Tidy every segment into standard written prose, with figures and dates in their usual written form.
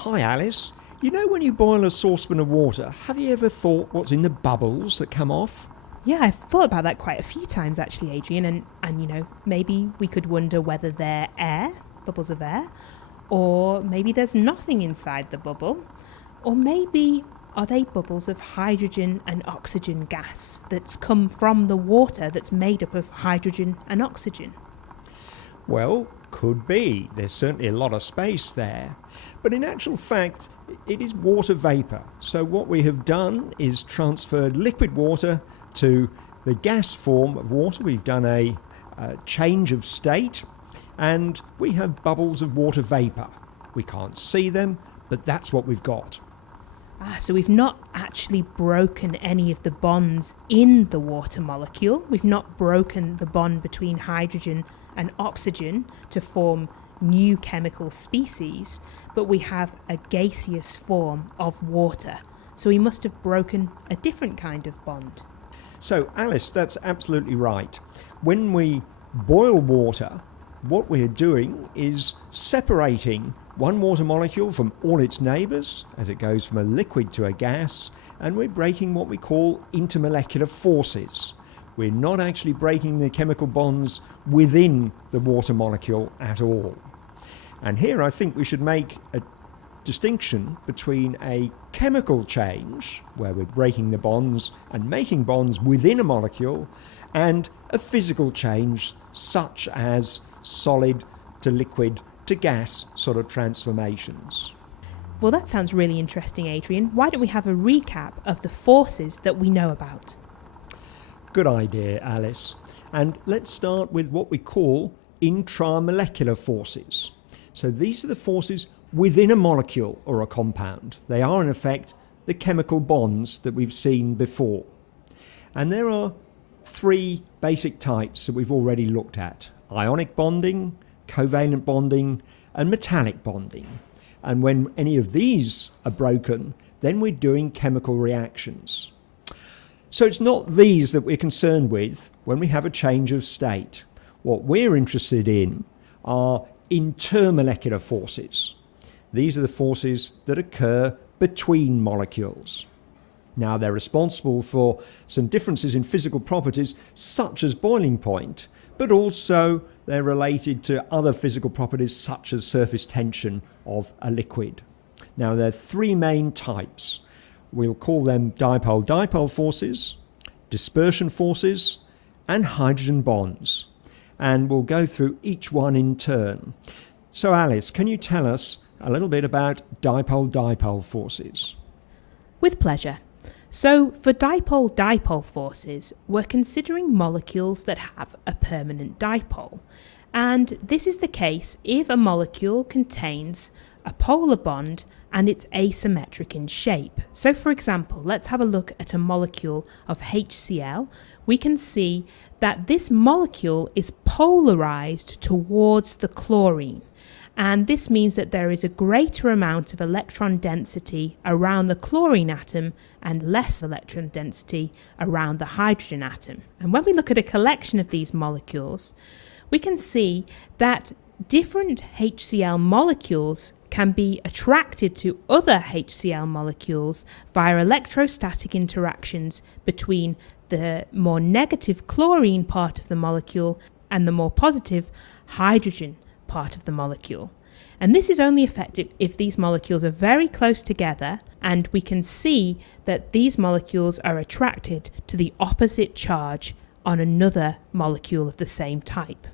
Hi Alice, you know when you boil a saucepan of water, have you ever thought what's in the bubbles that come off? Yeah, I've thought about that quite a few times actually, Adrian, and maybe we could wonder whether they're air, bubbles of air, or maybe there's nothing inside the bubble, or maybe are they bubbles of hydrogen and oxygen gas that's come from the water that's made up of hydrogen and oxygen? Well, could be. There's certainly a lot of space there. But in actual fact, it is water vapour. So what we have done is transferred liquid water to the gas form of water. We've done a change of state, and we have bubbles of water vapour. We can't see them, but that's what we've got. So we've not actually broken any of the bonds in the water molecule. We've not broken the bond between hydrogen and oxygen to form new chemical species, but we have a gaseous form of water. So we must have broken a different kind of bond. So Alice, that's absolutely right. When we boil water, what we're doing is separating one water molecule from all its neighbours as it goes from a liquid to a gas, and we're breaking what we call intermolecular forces. We're not actually breaking the chemical bonds within the water molecule at all. And here I think we should make a distinction between a chemical change, where we're breaking the bonds and making bonds within a molecule, and a physical change such as solid to liquid to gas sort of transformations. Well, that sounds really interesting, Adrian. Why don't we have a recap of the forces that we know about? Good idea, Alice. And let's start with what we call intramolecular forces. So these are the forces within a molecule or a compound. They are in effect the chemical bonds that we've seen before. And there are three basic types that we've already looked at: ionic bonding, covalent bonding, and metallic bonding. And when any of these are broken, then we're doing chemical reactions. So it's not these that we're concerned with when we have a change of state. What we're interested in are intermolecular forces. These are the forces that occur between molecules. Now, they're responsible for some differences in physical properties such as boiling point, but also they're related to other physical properties such as surface tension of a liquid. Now, there are three main types. We'll call them dipole-dipole forces, dispersion forces, and hydrogen bonds. And we'll go through each one in turn. So Alice, can you tell us a little bit about dipole-dipole forces? With pleasure. So for dipole-dipole forces, we're considering molecules that have a permanent dipole. And this is the case if a molecule contains a polar bond and it's asymmetric in shape. So for example, let's have a look at a molecule of HCl. We can see that this molecule is polarized towards the chlorine. And this means that there is a greater amount of electron density around the chlorine atom and less electron density around the hydrogen atom. And when we look at a collection of these molecules, we can see that different HCl molecules can be attracted to other HCl molecules via electrostatic interactions between the more negative chlorine part of the molecule and the more positive hydrogen part of the molecule. And this is only effective if these molecules are very close together, and we can see that these molecules are attracted to the opposite charge on another molecule of the same type.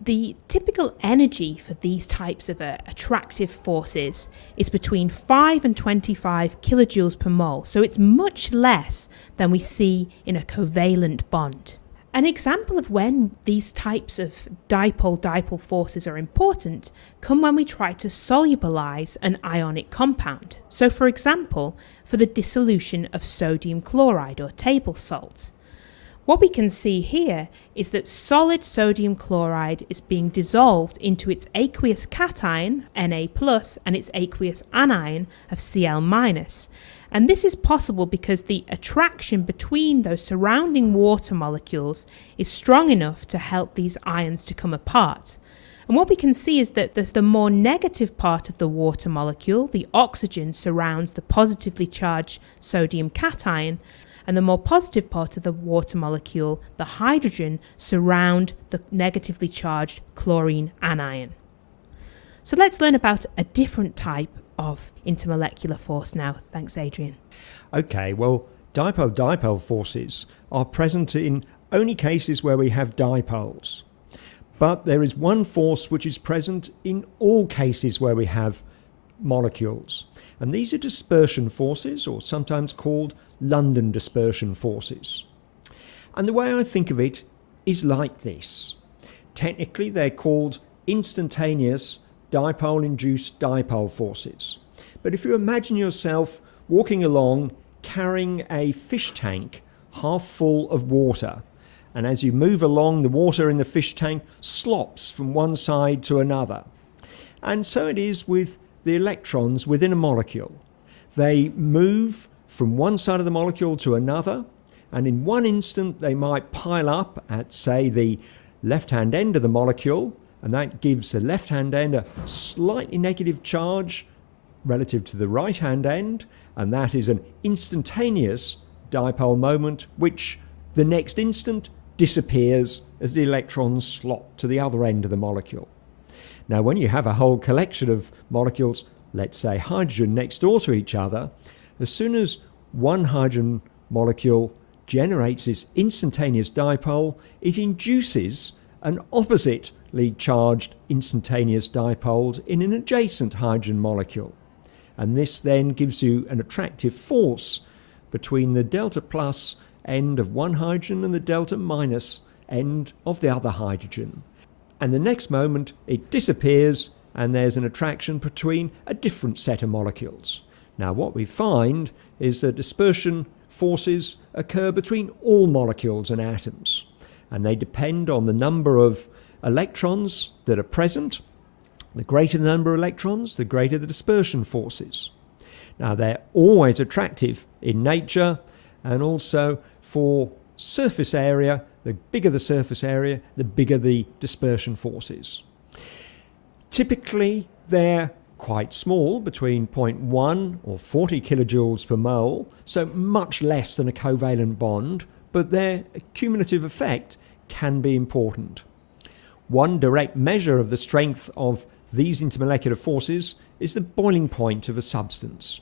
The typical energy for these types of attractive forces is between 5 and 25 kilojoules per mole, so it's much less than we see in a covalent bond. An example of when these types of dipole-dipole forces are important come when we try to solubilize an ionic compound. So for example, for the dissolution of sodium chloride or table salt. What we can see here is that solid sodium chloride is being dissolved into its aqueous cation, Na+, and its aqueous anion of Cl-. And this is possible because the attraction between those surrounding water molecules is strong enough to help these ions to come apart. And what we can see is that the more negative part of the water molecule, the oxygen, surrounds the positively charged sodium cation, and the more positive part of the water molecule, the hydrogen, surround the negatively charged chlorine anion. So let's learn about a different type of intermolecular force now. Thanks, Adrian. Okay, well, dipole-dipole forces are present in only cases where we have dipoles. But there is one force which is present in all cases where we have molecules. And these are dispersion forces, or sometimes called London dispersion forces. And the way I think of it is like this. Technically, they're called instantaneous dipole-induced dipole forces. But if you imagine yourself walking along carrying a fish tank half full of water, and as you move along, the water in the fish tank slops from one side to another. And so it is with the electrons within a molecule. They move from one side of the molecule to another, and in one instant they might pile up at, say, the left-hand end of the molecule, and that gives the left-hand end a slightly negative charge relative to the right-hand end, and that is an instantaneous dipole moment, which the next instant disappears as the electrons slop to the other end of the molecule. Now, when you have a whole collection of molecules, let's say hydrogen, next door to each other, as soon as one hydrogen molecule generates this instantaneous dipole, it induces an oppositely charged instantaneous dipole in an adjacent hydrogen molecule. And this then gives you an attractive force between the delta plus end of one hydrogen and the delta minus end of the other hydrogen. And the next moment it disappears and there's an attraction between a different set of molecules. Now what we find is that dispersion forces occur between all molecules and atoms, and they depend on the number of electrons that are present. The greater the number of electrons, the greater the dispersion forces. Now they're always attractive in nature, and also for surface area, the bigger the surface area, the bigger the dispersion forces. Typically they're quite small, between 0.1 or 40 kilojoules per mole, so much less than a covalent bond, but their cumulative effect can be important. One direct measure of the strength of these intermolecular forces is the boiling point of a substance.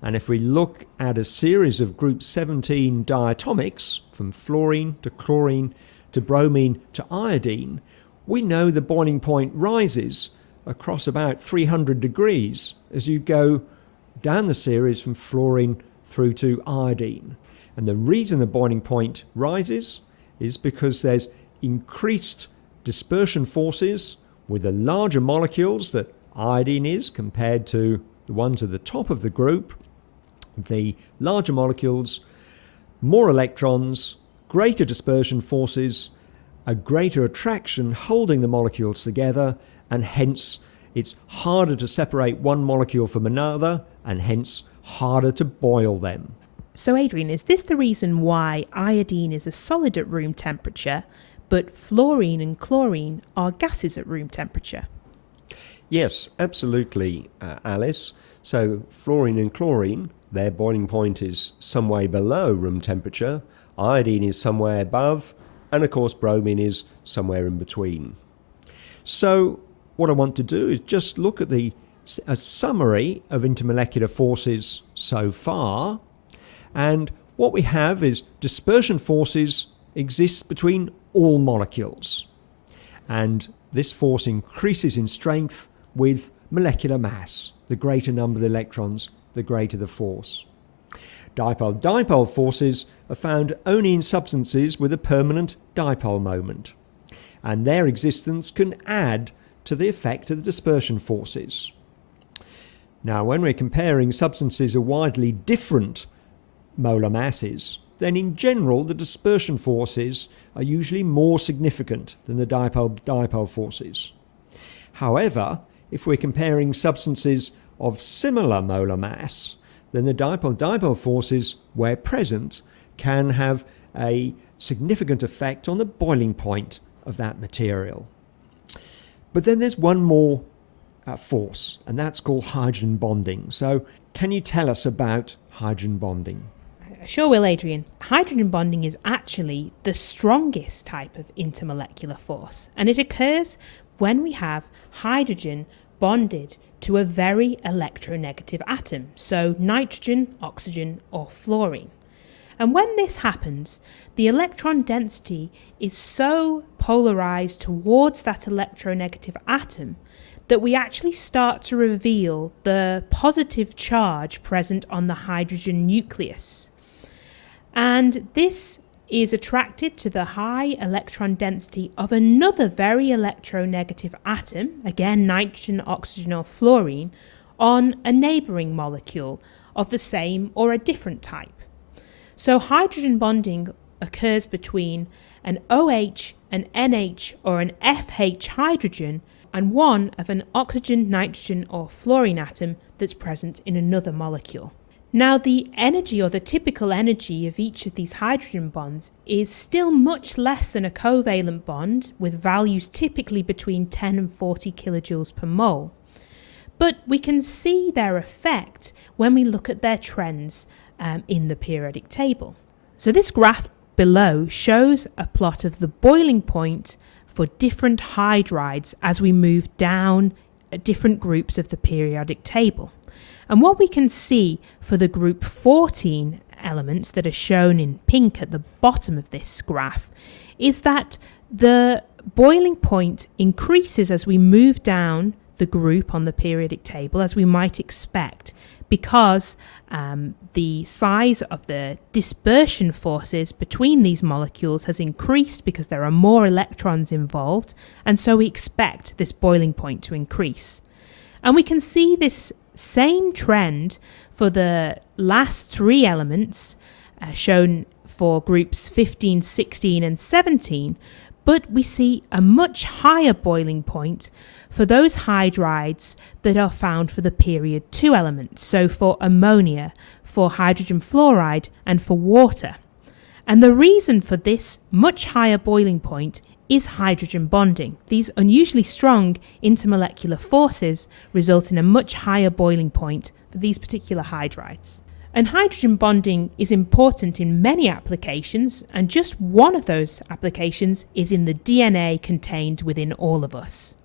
And if we look at a series of group 17 diatomics, from fluorine to chlorine to bromine to iodine, we know the boiling point rises across about 300 degrees as you go down the series from fluorine through to iodine. And the reason the boiling point rises is because there's increased dispersion forces with the larger molecules that iodine is compared to the ones at the top of the group. The larger molecules, more electrons, greater dispersion forces, a greater attraction holding the molecules together, and hence it's harder to separate one molecule from another, and hence harder to boil them. So Adrian, is this the reason why iodine is a solid at room temperature, but fluorine and chlorine are gases at room temperature? Yes, absolutely, Alice. So fluorine and chlorine, their boiling point is some way below room temperature. Iodine is somewhere above, and of course bromine is somewhere in between. So what I want to do is just look at a summary of intermolecular forces so far. And what we have is dispersion forces exist between all molecules. And this force increases in strength with molecular mass. The greater number of electrons, the greater the force. Dipole-dipole forces are found only in substances with a permanent dipole moment, and their existence can add to the effect of the dispersion forces. Now, when we're comparing substances of widely different molar masses, then in general the dispersion forces are usually more significant than the dipole-dipole forces. However, if we're comparing substances of similar molar mass, then the dipole-dipole forces, where present, can have a significant effect on the boiling point of that material. But then there's one more force, and that's called hydrogen bonding. So can you tell us about hydrogen bonding? I sure will, Adrian. Hydrogen bonding is actually the strongest type of intermolecular force, and it occurs when we have hydrogen bonded to a very electronegative atom, so nitrogen, oxygen, or fluorine. And when this happens, the electron density is so polarized towards that electronegative atom that we actually start to reveal the positive charge present on the hydrogen nucleus. And this is attracted to the high electron density of another very electronegative atom, again nitrogen, oxygen, or fluorine, on a neighbouring molecule of the same or a different type. So hydrogen bonding occurs between an OH, an NH, or an FH hydrogen and one of an oxygen, nitrogen, or fluorine atom that's present in another molecule. Now, the energy, or the typical energy, of each of these hydrogen bonds is still much less than a covalent bond, with values typically between 10 and 40 kilojoules per mole. But we can see their effect when we look at their trends in the periodic table. So this graph below shows a plot of the boiling point for different hydrides as we move down different groups of the periodic table. And what we can see for the group 14 elements that are shown in pink at the bottom of this graph is that the boiling point increases as we move down the group on the periodic table, as we might expect, because the size of the dispersion forces between these molecules has increased because there are more electrons involved, and so we expect this boiling point to increase. And we can see this same trend for the last three elements shown for groups 15, 16 and 17, but we see a much higher boiling point for those hydrides that are found for the period 2 elements, so for ammonia, for hydrogen fluoride and for water. And the reason for this much higher boiling point is hydrogen bonding. These unusually strong intermolecular forces result in a much higher boiling point for these particular hydrides. And hydrogen bonding is important in many applications, and just one of those applications is in the DNA contained within all of us.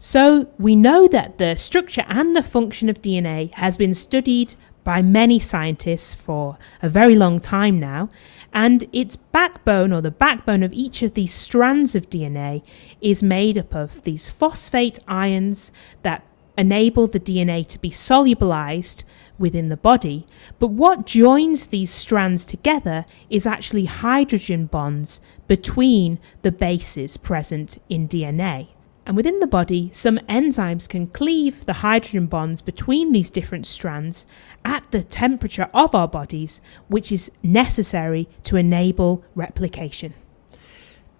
So we know that the structure and the function of DNA has been studied by many scientists for a very long time now, and its backbone, or the backbone of each of these strands of DNA, is made up of these phosphate ions that enable the DNA to be solubilized within the body. But what joins these strands together is actually hydrogen bonds between the bases present in DNA. And within the body, some enzymes can cleave the hydrogen bonds between these different strands at the temperature of our bodies, which is necessary to enable replication.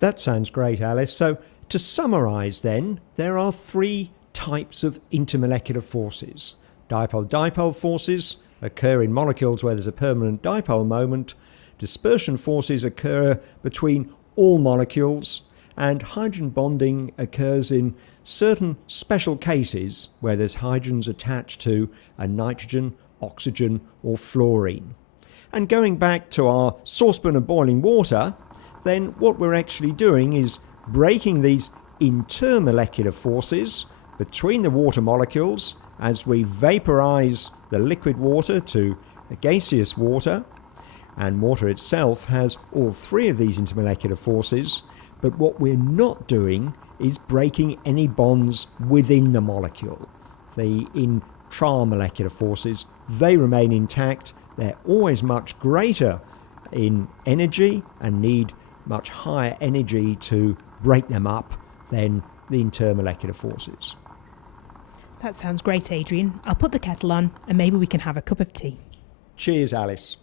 That sounds great, Alice. So to summarize then, there are three types of intermolecular forces. Dipole-dipole forces occur in molecules where there's a permanent dipole moment. Dispersion forces occur between all molecules, and hydrogen bonding occurs in certain special cases where there's hydrogens attached to a nitrogen, oxygen or fluorine. And going back to our saucepan of boiling water, then what we're actually doing is breaking these intermolecular forces between the water molecules as we vaporize the liquid water to the gaseous water. And water itself has all three of these intermolecular forces, but what we're not doing is breaking any bonds within the molecule. The intramolecular forces, they remain intact. They're always much greater in energy and need much higher energy to break them up than the intermolecular forces. That sounds great, Adrian. I'll put the kettle on and maybe we can have a cup of tea. Cheers, Alice.